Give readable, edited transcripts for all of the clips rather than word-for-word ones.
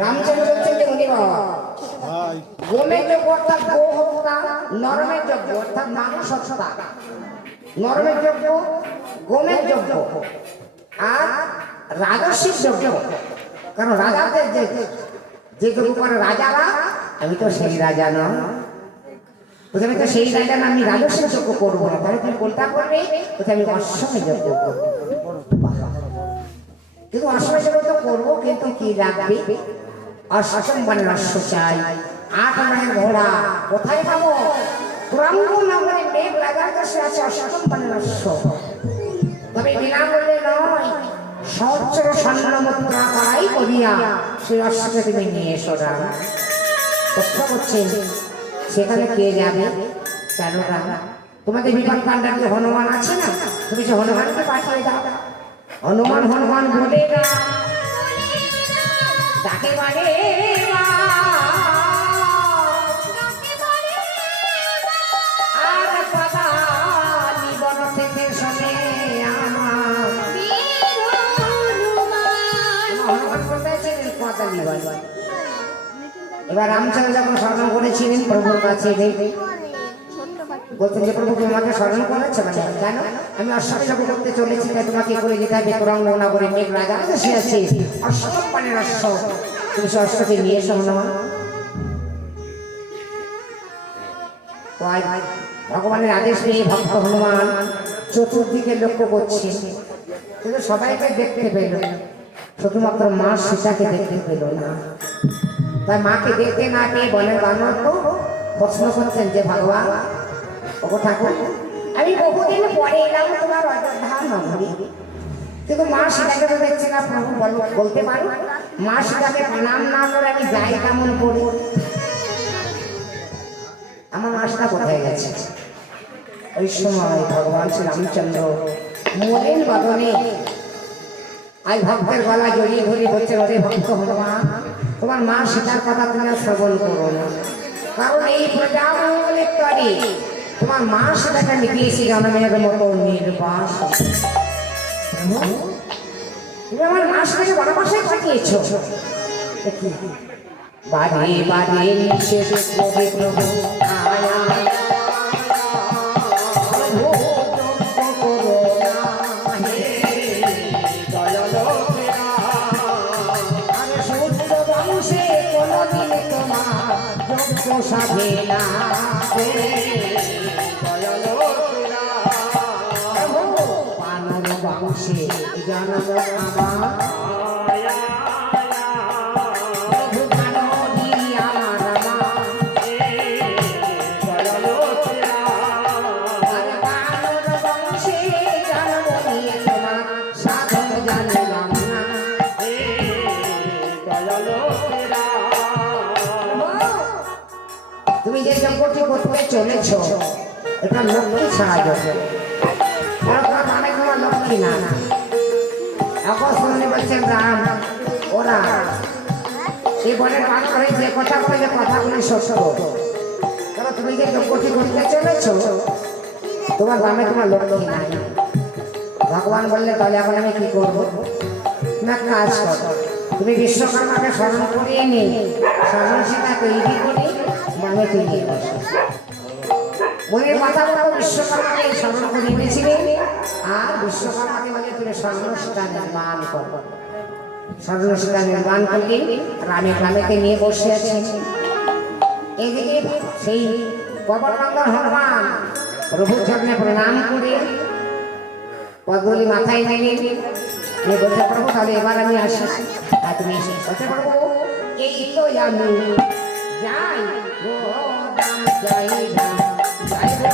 রামচন্দ্র বলছেন যে উনি বাবা গোমের যোগ্য অর্থাৎ গো হত্যা, নরমের যোগ্য অর্থাৎ মানুষ হত্যা, নরমের যোগ্য, গোমের যোগ্য আর রাজস্বিক যোগ্য। কারণ রাজাদের যে যোগ্য করে রাজারা, আমি তো সেই রাজা না, প্রথমে তো সেই রাজা না, আমি রাজস্বিক যোগ্য করবো না। তাহলে তুমি কোনটা করবে? আমি অশ্বমের যোগ্য করবো। কিন্তু অশ্বমের যোগ্য তো করবো, কিন্তু কি লাগবে? অষ্টম মানে অশ্ব চাই, 8 মানে ঘোড়া। কোথায় পাবো? তুরাঙ্গ নগরে মেঘ রাজার কাছে আছে অষ্টম মানে অশ্ব। তবে বিনামূল্যে নয়, সহস্র স্বর্ণ মুদ্রা করাই করিয়া সেই অশ্বকে তুমি নিয়ে এসো। রাম প্রশ্ন করছেন সেখানে কে যাবে? কেন রাম? তোমাদের বিমান কাণ্ডারে হনুমান আছে না, তুমি সে হনুমানকে পাঠিয়ে দাও। হনুমান হনুমান বলে না তাকে বাড়ে আর পাতা জীবন থেকে শোনে আমার হনুমান বলতেছেন পাতা জীবন। এবার রামচন্দ্র যখন স্মরণ করেছিলেন প্রভুর কাছে বলতেন যে প্রভু তোমাকে স্মরণ করেছে, মানে কেন? আমি অশ্বকে যখন করতে চলেছি তাই তোমাকে করে যেতে হবে তুরাঙ্গ নগরে মেঘ রাজা বসে আছে অষ্টম পানের অশ্ব, তুমি সে অশ্বকে নিয়ে এসো হনুমান। ভগবানের আদেশ পেয়ে ভক্ত হনুমান চতুর্দিকে লক্ষ্য করছে, কিন্তু সবাইকে দেখতে পেল, শুধুমাত্র মা সীতাকে দেখতে পেল না। তাই মাকে দেখতে না পেয়ে বনের বানর তো প্রশ্ন করছেন যে ভগবান ওগো ঠাকুর, আমি বহুদিন পরে এলাম তোমার অযোধ্যা নগরে, কিন্তু মা সীতাকে তো দেখছে না। প্রভু বলতে পারো মা সীতাকে প্রণাম না করে আমি যাই কেমন করি? আমার মা সীতা কোথায় গেছে? ওই সময় ভগবান শ্রী রামচন্দ্র মলিন বদনে আই ভক্তের গলা জড়িয়ে ধরে বলছে, ওরে ভক্ত হনুমান, তোমার মা সীতার কথা তুমি শ্রবণ করো না, কারণ এই প্রজামঙ্গলের তরে তোমার মা সীতাকে লিখিয়েছি জনমের মতো নির্বাস। তুমি আমার মা সীতাকে বনবাসে পাঠিয়েছ। বাড়ি বাড়ি নিষেধ করে প্রভু আয়া সাধে না পানর বংশে জনম আমার তুমি যে যজ্ঞটি করতে চলেছ এটা লক্ষ্মী সাহায্য, অনেক তোমার লক্ষ্মী না। এখন শুনে বলছেন রাম, ওরা এই বনের পাঠ করে যে কথা বলে যে কথাগুলি সত্য, কারণ তুমি যে যজ্ঞটি করতে চলেছ তোমার গ্রামে তোমার লক্ষ্মী নাই। ভগবান বললে তাহলে এখন আমি কি করবো? না কাজ করো, তুমি বিশ্বকর্মাকে স্মরণ করিয়ে নিয়ে স্মরণ সেটা তৈরি করে মানে তৈরি করছো। মনের কথা বলো বিশ্বকর্মাকে স্মরণ করে নিয়েছিলেন, আর বিশ্বকর্মাকে বলে তুমি স্বর্ণশিলা নির্মাণ করো। স্বর্ণশিলা নির্মাণ করলে রামে রামেকে নিয়ে বসে আছে। এদিকে সেই পবনন্দন হনুমান প্রভু চরণে প্রণাম করে পদগুলি মাথায় নিয়ে বলতে পারবো, তাহলে এবার আমি আসি। আর তুমি এসে বলতে পারবো এই তো আমি যাই গো রাম, যাই রাম, যাই গো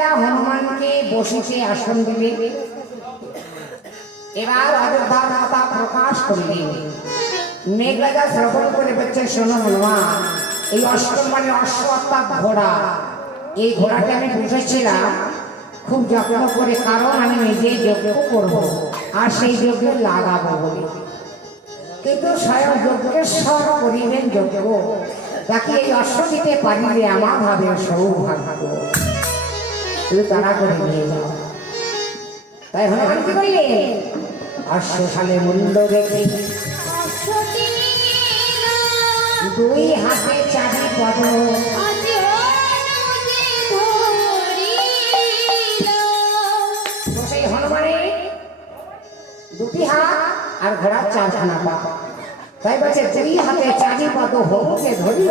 রাজা হনুমানকে বসিতে আসন দিলেন। এবার অযোধ্যার মাতা প্রকাশ করলেন। মেঘরাজা শ্রবণ করে বলছে, শোনো হনুমান, এই অষ্টম মানে অশ্ব অর্থাৎ ঘোড়া, এই ঘোড়াটা আমি বুঝেছিলাম খুব যত্ন করে, কারণ আমি নিজে যজ্ঞ করব আর সেই যজ্ঞে লাগাবো বলে। কিন্তু স্বয়ং যজ্ঞেশ্বর করিবেন যজ্ঞ, তাকে এই অশ্ব দিতে পারিলে আমার ভাবে সৌভাগ্য। তুই তারা করে নিয়ে যাও। তাই হনুমান কি করলে, অশ্ব সালে মূল্য রেখে দুই হাতে চাবি পদ, সেই হনুমানের দুটি হাত আর ঘোড়ার চারখানা পা। তাই বলছে দুই হাতে চাবি পদ হবুকে ধরিল,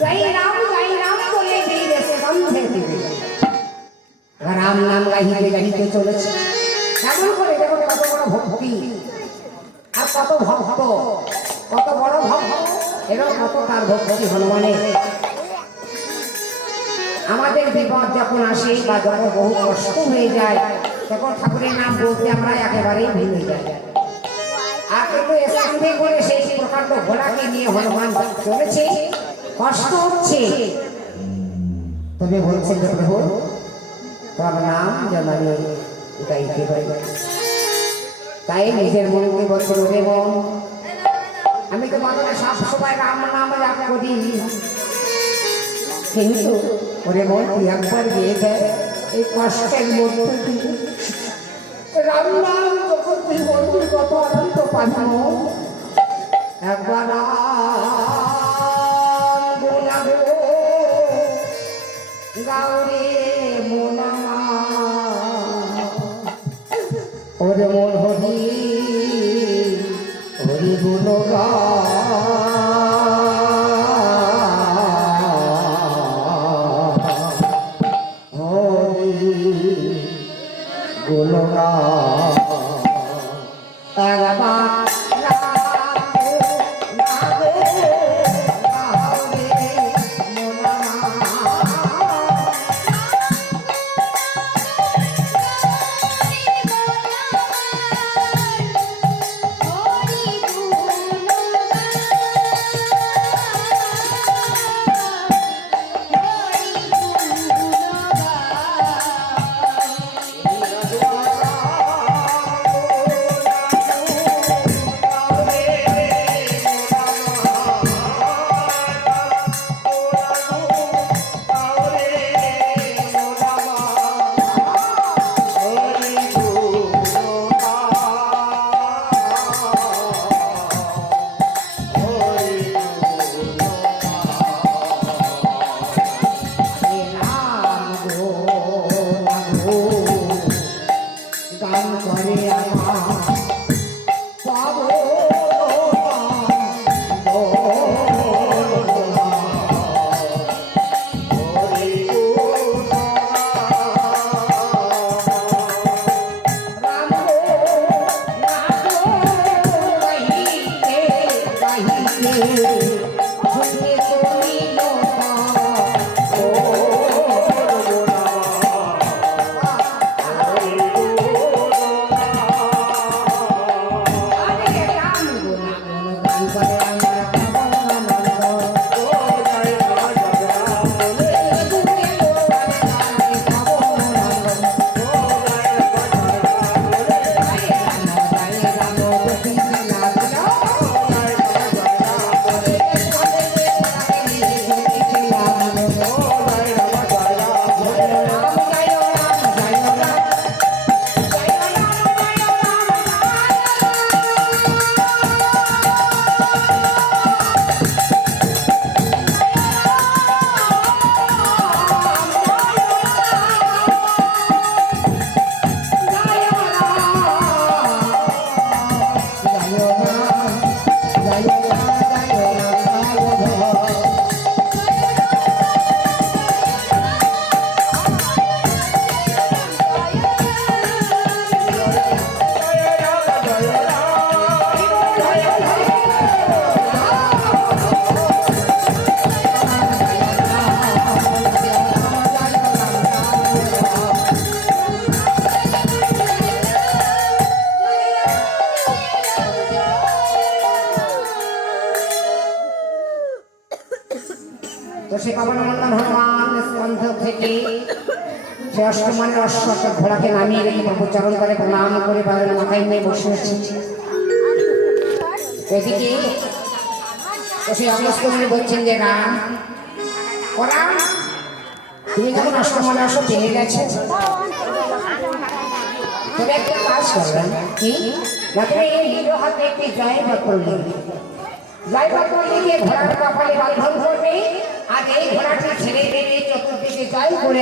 জয় রাম বলে বীর সন্ধে দিবে। রাম নাম গাইতে গাইতে চলেছে। কেমন করে দেখুন কত বড় ভক্তি আর কত ভক্ত, কত বড় ভক্ত, এরকম কত তার ভক্তি হনুমানের। আমাদের বিপদ যখন আসে বা যখন বহু কষ্ট হয়ে যায়, তখন ঠাকুরের নাম বলতে আমরা একেবারেই ভুলে যাই। আর কিন্তু সন্ধে করে সেই প্রকাণ্ড ঘোড়াকে নিয়ে হনুমান চলেছে, কষ্ট হচ্ছে, তবে বলছেন যে প্রভু তোর নাম যেন আমি গাইতে পারি। তাই নিজের মনকে বলছে, ওরে মন, আমি তো বাংলা সবসময় রাম নাম জাপ করি, কিন্তু ওরে মন তুই একবার গিয়ে দেয় এই কষ্টের মধ্যে দিয়ে রাম নাম যখন তুই বলবি কত আনন্দ পাবি। একবার গাউরে মোনা ওরে মন হরি হরি গুণ গা অষ্টমানের অশ্ব একটা ঘোড়াকে নামিয়ে রেখে প্রভু চরণ করে প্রণাম করে বাবার মাথায় নিয়ে বসে আছে। এদিকে সেই অগস্ত্য মুনি বলছেন যে রাম ও রাম, তুমি যখন অষ্টমানের অশ্ব পেয়ে গেছো, তবে একটা কাজ করবেন কি না, তুমি এই নিজ হাতে একটি জয় বাক্য লিখবে। জয় বাক্য লিখে ঘোড়ার কপালে বাঁধন করবে, আর এই ঘোড়াটি ছেড়ে দেবে, চতুর্দিকে জয় করে